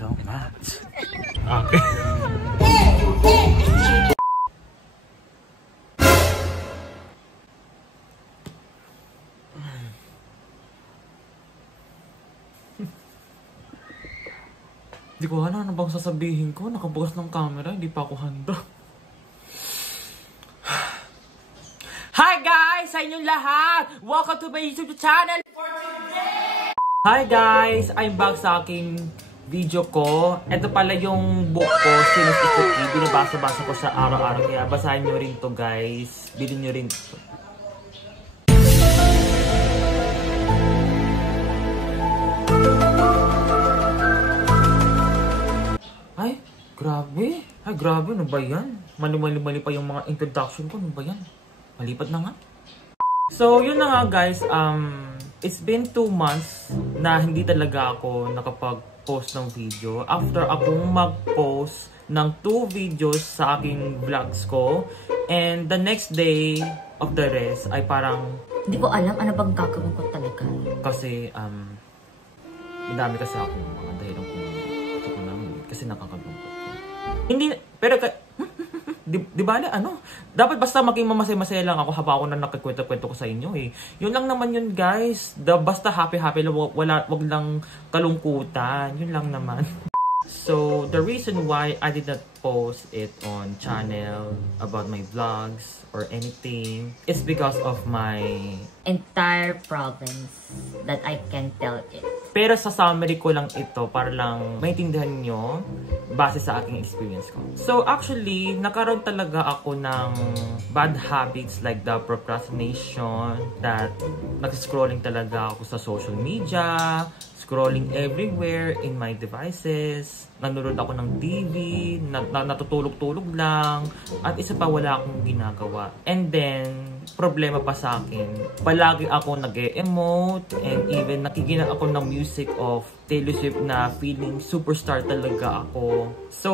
so much. Okay. Hindi ko alam ano bang sasabihin ko. Nakabukas ng camera, hindi pa ako handa. Hi guys! Sa inyong lahat! Welcome to my YouTube channel for today! Hi guys! I'm back sa aking video ko. Ito pala yung book ko, Sinus Isuki. Binabasa-basa ko sa araw-araw. Kaya basahin nyo rin to guys. Bilhin nyo rin to. Ay, grabe. Ay, grabe. Ano ba yan? Mali-mali pa yung mga introduction ko. Ano ba yan? Malipat na nga. So, yun na nga guys. It's been 2 months na hindi talaga ako nakapag-post ng video. After akong mag-post ng 2 videos sa aking vlogs ko. And the next day of the rest ay parang... Hindi ko alam ano bang gagawin ko talaga. Kasi, madami kasi akong mga dahilan kung ito ko namin. Kasi nakakalungkot. Hindi, pero di ba na ano? Dapat basta maging mamasaya-masaya lang ako habang ako na nakakwento-kwento ko sa inyo eh. Yun lang naman yun guys. Basta happy-happy lang, wag lang kalungkutan. Yun lang naman. So, the reason why I did not post it on channel about my vlogs or anything is because of my entire problems that I can tell it. Pero sa summary ko lang ito para lang maintindihan nyo base sa aking experience ko. So actually, nakaroon talaga ako ng bad habits like the procrastination, that nag-scrolling talaga ako sa social media, scrolling everywhere in my devices, nanonood ako ng TV, natutulog-tulog lang, at isa pa wala akong ginagawa. And then, problema pa sa akin, palagi ako nag-e-emote and even nakikinig ako ng music of Taylor Swift na feeling superstar talaga ako. So,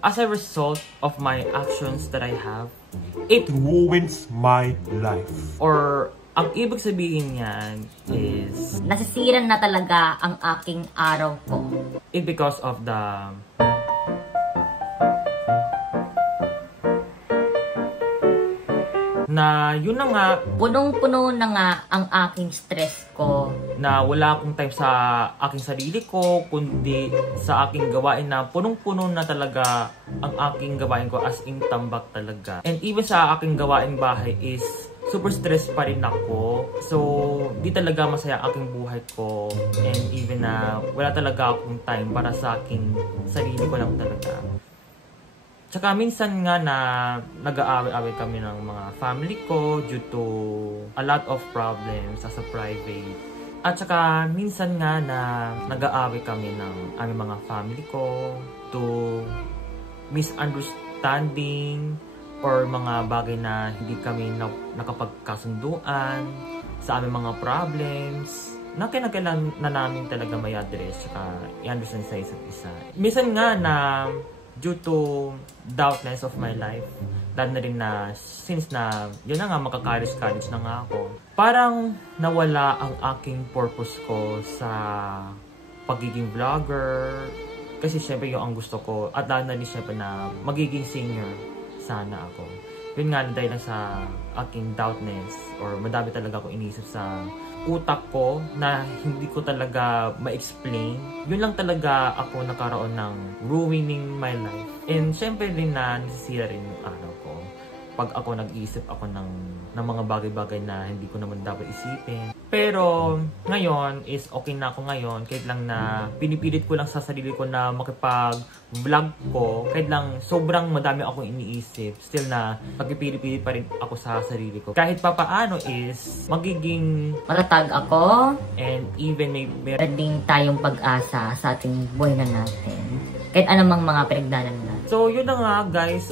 as a result of my actions that I have, it ruins my life. Or ang ibig sabihin niyan is nasisira na talaga ang aking araw ko. It because of the na yun na nga, punong-puno na nga ang aking stress ko. Na wala akong time sa aking sarili ko, kundi sa aking gawain na punong-puno na talaga ang aking gawain ko, as in tambak talaga. And even sa aking gawain bahay is super stress pa rin ako. So, di talaga masaya aking buhay ko. And even na wala talaga akong time para sa aking sarili ko lang talaga. Tsaka minsan nga na nag-aaway-away kami ng mga family ko due to a lot of problems as a private. At tsaka minsan nga na nag-aaway kami ng aming mga family ko to misunderstanding or mga bagay na hindi kami nakapagkasunduan sa aming mga problems na kinakailangan na namin talaga may address tsaka i-understand sa isa't isa. Minsan nga na due to doubtness of my life, dahil na rin na since na yun na nga makaka-college na nga ako, parang nawala ang aking purpose ko sa pagiging vlogger. Kasi syempre yung ang gusto ko, at dahil na rin syempre na magiging singer sana ako. Yun nga dahil lang sa aking doubtness or madami talaga ako inisip sa utak ko na hindi ko talaga ma-explain. Yun lang talaga ako nakaroon ng ruining my life. And syempre rin na nasisira rin yung araw ko. Pag ako nag-iisip ako ng mga bagay-bagay na hindi ko naman dapat isipin. Pero ngayon is okay na ako ngayon. Kahit lang na pinipilit ko lang sa sarili ko na makipag-vlog ko. Kahit lang sobrang madami akong iniisip. Still na magpipilit pa rin ako sa sarili ko. Kahit pa paano is magiging matatag ako. And even meron din tayong pag-asa sa ating buhay na natin. Kahit anumang mga pinagdanan natin. So yun na nga guys,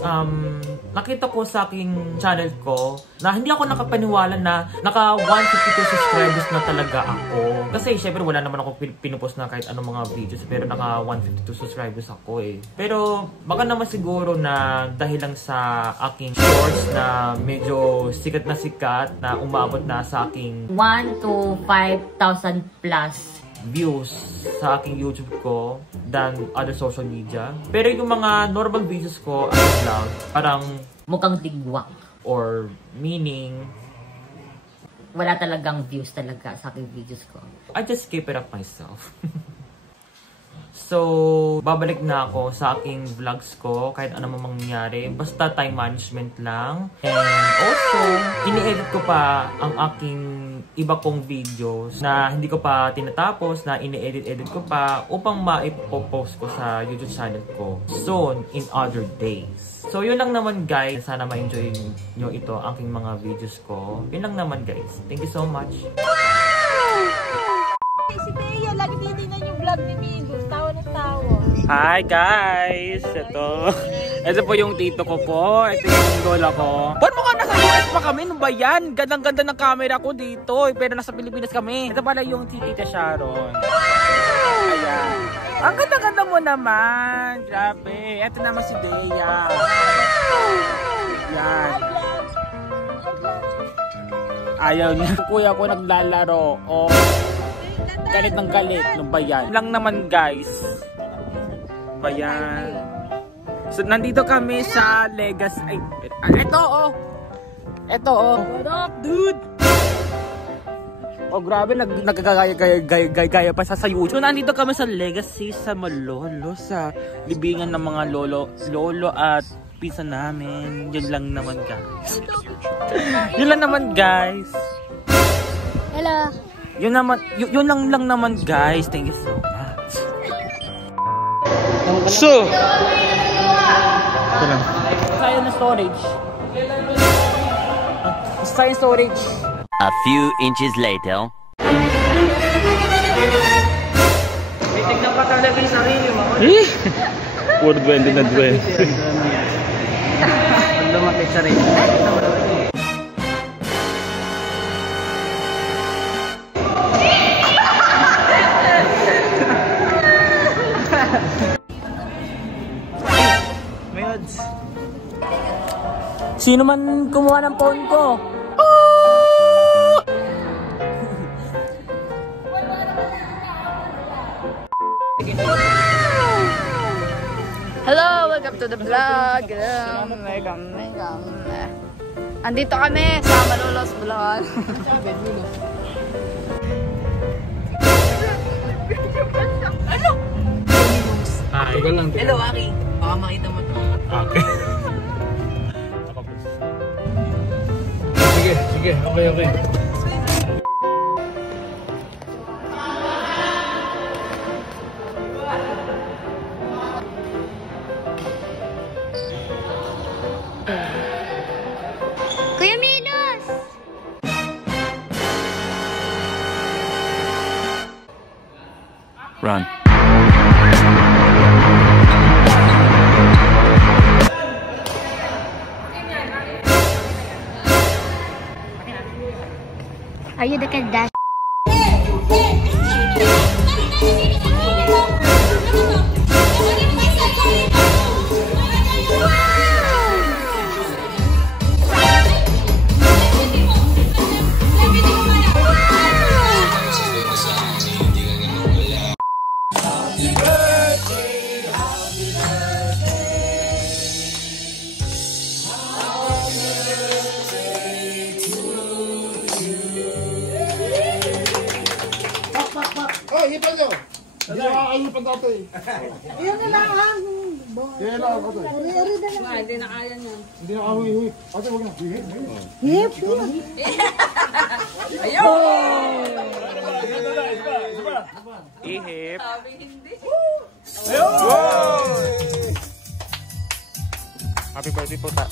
nakita ko sa aking channel ko na hindi ako nakapaniwala na naka 152 subscribers na talaga ako. Kasi syempre wala naman ako pinupost na kahit anong mga videos, pero naka 152 subscribers ako eh. Pero baka naman siguro na dahil lang sa aking shorts na medyo sikat na umabot na sa aking 1 to 5,000 plus views sa aking YouTube ko than other social media. Pero yung mga normal videos ko as a vlog, parang Mukhang tigwak. or meaning, Wala talagang views talaga sa aking videos ko. I just keep it up myself. So, babalik na ako sa aking vlogs ko kahit ano mang mangyari. Basta time management lang. And also, ini-edit ko pa ang aking iba kong videos na hindi ko pa tinatapos, na ini-edit ko pa upang maipopost ko sa YouTube channel ko soon in other days. So, yun lang naman guys. Sana ma-enjoy nyo ito, aking mga videos ko. Yun lang naman guys. Thank you so much. Si Teo, lagi tinitingnan yung vlog ni Mingus. Tawa ng tawa. Hi guys! Ito po yung tito ko po. Ito yung lola ko. Ba't mo ka nasa US pa kami? Ano ba yan? Gandang-ganda ng camera ko dito. Pero nasa Pilipinas kami. Ito pala yung si Tita Sharon. Ayan. Ang ganda-ganda mo naman. Grabe. Ito naman si Dea. Yan. Ayaw niya. Kuya ko naglalaro. Oh. Galit ng galit. Ano ba yan? Lang naman guys. Ba yan? So nandito kami sa Legacy. Ay, ito oh. Ito oh. What up dude? Oh grabe, nagkagaya pa sa YouTube. So nandito kami sa Legacy sa Malolo. Sa libingan ng mga lolo at pisa namin. Yun lang naman guys. Yun lang naman guys. Hello. Yun lang naman guys. Thank you so much. So, ito lang. Kaya na storage. Kaya storage. A few inches later. May tignan pa talaga yung sarili mo. Puro duwende na duwende. Ang lumapit sa rin. Sino man kumuha ng phone ko? Hello, welcome to the vlog. Andito kami sa Malolos, Bulacan. Ano? Ikaw lang. Hello, Aki. Baka makita mo ito. Okay. Sige. Okay. Kuya Minos! Run. Are you the Kardashian? Hipan nyo! Hindi nakakalipan dito eh. Iyan na lang! Kaya lang ako to eh. Hindi na kaya niyan. Hindi na kahuwi-huwi. Ate, huwag na. Hip! Ayaw! Ihip. Happy birthday po ta.